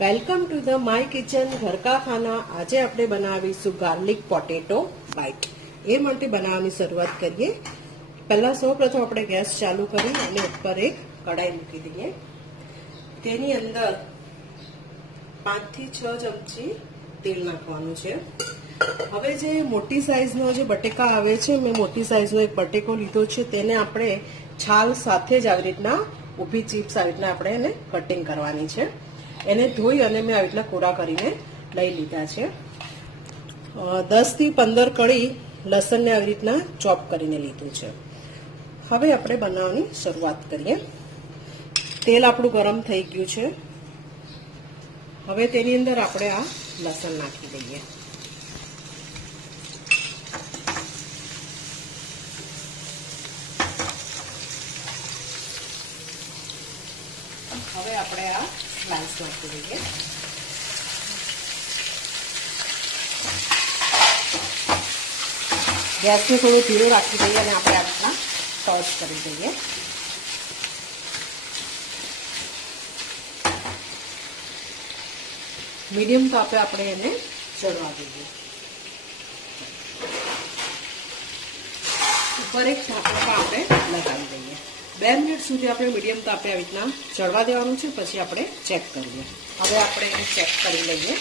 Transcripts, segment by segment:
Welcome to the my kitchen ઘર કા ખાના। આજે આપણે બનાવીશું ગાર્લિક પોટેટો બાઇટ। એ માટે બનાવવાની શરૂઆત કરીએ। પહેલા સૌપ્રથમ આપણે ગેસ ચાલુ કરી અને ઉપર એક કઢાઈ મૂકી દઈએ। તેની અંદર 5 થી 6 ચમચી તેલ નાખવાનું છે। હવે જે મોટી સાઈઝનો જે બટેકા આવે છે, મેં મોટી સાઈઝનો એક બટેકો લીધો છે, તેને આપણે છાલ સાથે જ આવી રીતના ઊભી ચિપ્સ આવી રીતના આપણે એને કટિંગ કરવાની છે। એને ધોઈ અને મેં આવી રીતના કોરા કરીને લઈ લીધા છે। 10 થી 15 કળી લસણને આવી રીતના ચોપ કરીને લીધું છે। હવે આપણે બનાવવાની શરૂઆત કરીએ। તેલ આપણું ગરમ થઈ ગયું છે। હવે તેની અંદર આપણે આ લસણ નાખી દઈએ। હવે આપણે આ સ્લાઇસ નાખી દઈએ। ગેસને થોડું ધીરું રાખી દઈએ અને આપણે આ રીતના ટોસ કરી દઈએ। મીડિયમ તાપે આપણે એને ચડવા દઈએ। ઉપર એક ઢાંકણ પણ આપણે લગાવી દઈએ। 2 મિનિટ સુધી આપણે મીડિયમ તાપે આવી રીતના ચડવા દેવાનું છે, પછી આપણે ચેક કરીએ। હવે આપણે એને ચેક કરી લઈએ।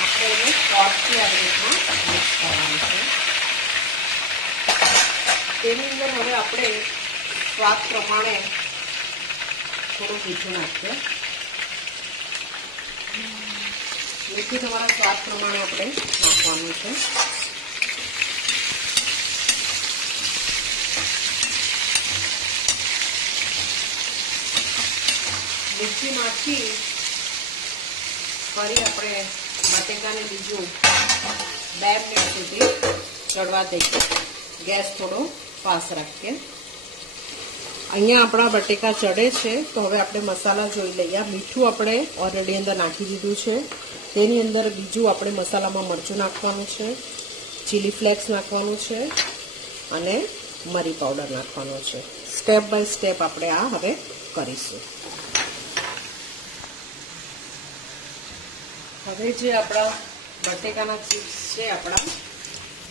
આપણે એને ટોર્ચથી આવી રીતના મિક્સ કરવાનું છે। તેની અંદર હવે આપણે સ્વાદ પ્રમાણે થોડું મીઠું નાખીએ। મીઠું તમારા સ્વાદ પ્રમાણે આપણે નાખવાનું છે। મીઠી નાખી ફરી આપણે બટેકાને બીજું 2 મિનિટ સુધી ચડવા દઈએ। ગેસ થોડો ફાસ્ટ રાખીએ। અહીંયા આપણા બટેકા ચડે છે, તો હવે આપણે મસાલા જોઈ લઈએ। મીઠું આપણે ઓલરેડી અંદર નાખી દીધું છે। તેની અંદર બીજું આપણે મસાલામાં મરચું નાખવાનું છે, ચીલી ફ્લેક્સ નાખવાનું છે અને મરી પાવડર નાખવાનો છે। સ્ટેપ બાય સ્ટેપ આપણે આ હવે કરીશું। હવે જે આપણા બટેકાના ચિપ્સ છે આપણા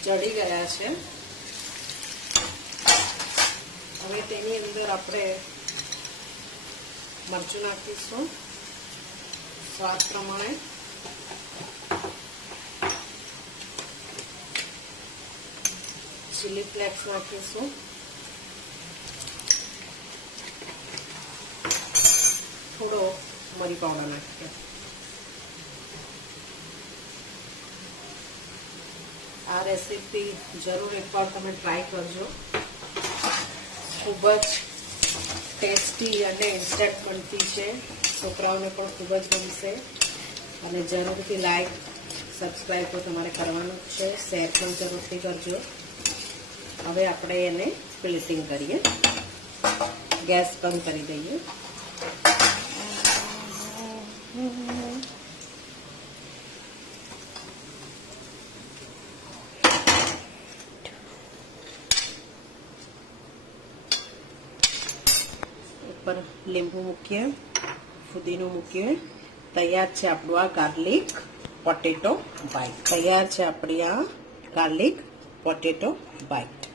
ચડી ગયા છે। હવે તેની અંદર આપણે મરચું નાખીશું સ્વાદ પ્રમાણે। ચીલી ફ્લેક્સ નાખીશું। થોડો મરી પાવડર નાખીએ। આ રેસીપી જરૂર એકવાર તમે ટ્રાય કરજો। ખૂબ જ ટેસ્ટી અને ઇન્સ્ટન્ટ બનતી છે। છોકરાઓને પણ ખૂબ જ ગમશે અને જરૂરથી લાઈક સબસ્ક્રાઈબ તો તમારે કરવાનું છે, શેર પણ જરૂરથી કરજો। હવે આપણે એને પ્લેટિંગ કરીએ। ગેસ બંધ કરી દઈએ। ઉપર લીંબુ મૂકીએ, ફુદીનો મૂકીએ। તૈયાર છે આપણું આ ગાર્લિક પોટેટો બાઇટ। તૈયાર છે આપણી આ ગાર્લિક પોટેટો બાઇટ।